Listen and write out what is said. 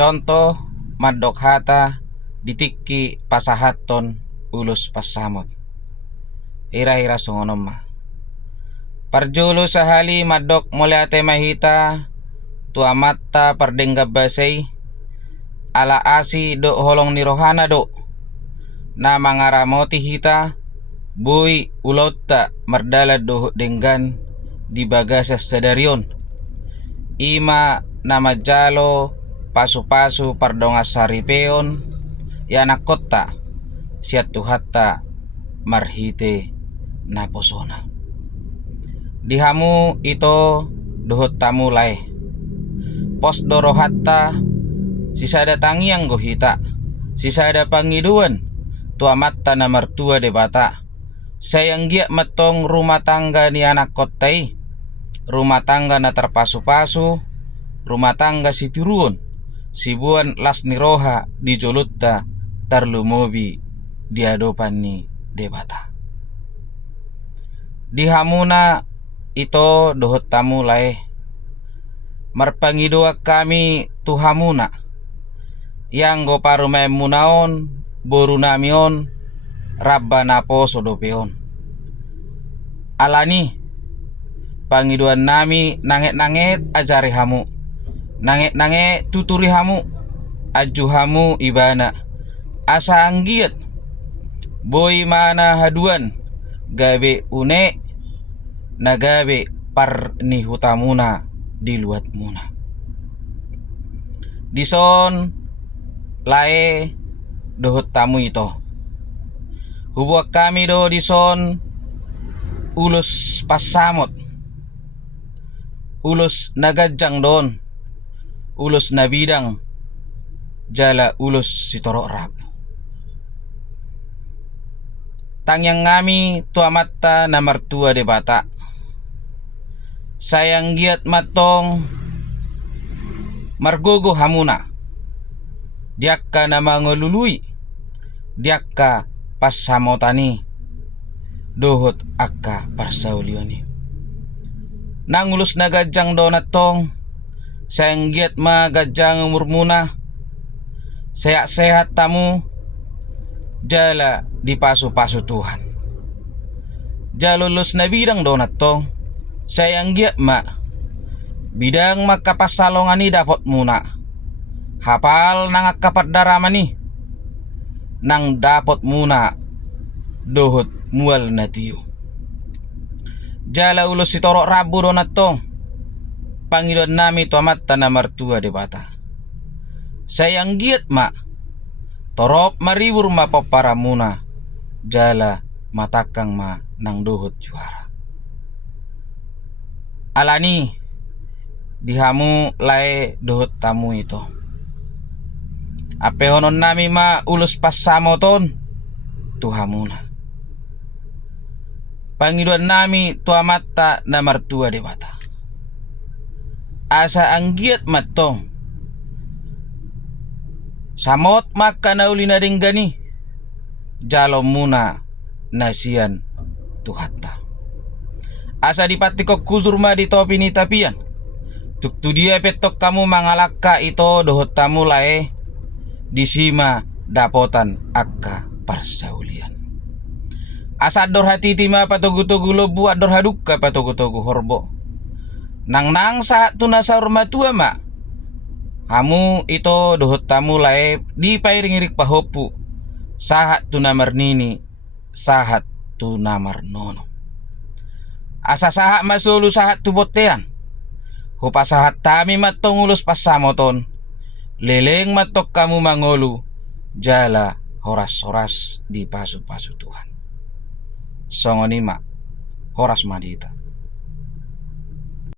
Contoh madok hata ditikki pasahaton ulus pasamot. Ira-ira songonom ma. Parjulu sahali madok mulyate mahita tuamatta pardengga basay ala asi do holong ni rohana do na mangaramoti hita bui ulotta mardala do denggan di bagasa sadarion ima nama jalo pasu-pasu pardonga saripeon yanak kotta siat tuhatta marhite naposona. Dihamu ito dohot tamu lae pos doro hatta sisada tangiang gohita sisada pangiduan tuamatta na mertua de bata sayang gia metong rumah tangga ni anak kotai rumah tangga na terpasu-pasu rumah tangga si tiruon sibuan las ni roha di jolutta tarlumobi di adopan ni debata. Dihamuna ito dohot tamu lae marpangidoa kami tuhamuna yang go parumay munaon boru namion rabba napo sodopeon alani pangiduan nami nanget-nanget ajari hamu nanget-nanget tuturi hamu aju hamu ibana asa anggiat boy mana haduan gabe une nagabe par ni hutamuna diluat muna dison lae dohot tamu ito hubuak kami do dison ulus pasamot ulus nagajang don ulus nabidang jala ulus sitorok rabu tangyang ngami tuamatta na martua de bata sayang giat matong margogo hamuna diakka na mangolului diakka pasamotani dohot akka parsaulioni nangulus na gajang donatong sayang giat magajang umur muna sehat-sehat tamu jala di pasu-pasu Tuhan jalulus na bidang donatong sayang giat ma bidang makapasalongani dapat muna hafal nang kapat daramani nang dapat muna dohot mual natiu jala ulus sitorok rabu donatong pangidon nami tuamatta na martua de bata sayang giat ma torop maribur ma paparamuna jala matakang ma nang dohot juara alani dihamu lae dohot tamu ito ape honon nami ma ulus pasamoton tuhamuna pangiduan nami tuamatta na martua de bata asa anggiat matong samot maka na uli na ringgani jalo muna nasian tuhatta asa dipatikok kuzur ma di topi ni tapian tuktu dia petok kamu mangalakka ito dohot tamu lae disima dapotan akka parsaulian asa dor hati tima patogu-togu lobu ador hadukka patogu-togu horbo nang saat tuna saur matua ma hamu ito dohot tamu lae di pairingirik pahopu sahat tuna marnini sahat tuna marnono asa sahat masulu sahat tubotean hupa sahat tami matong ulus pasamoton leleng matok kamu mangolu jala horas-horas di pasu-pasu Tuhan songonima horas madita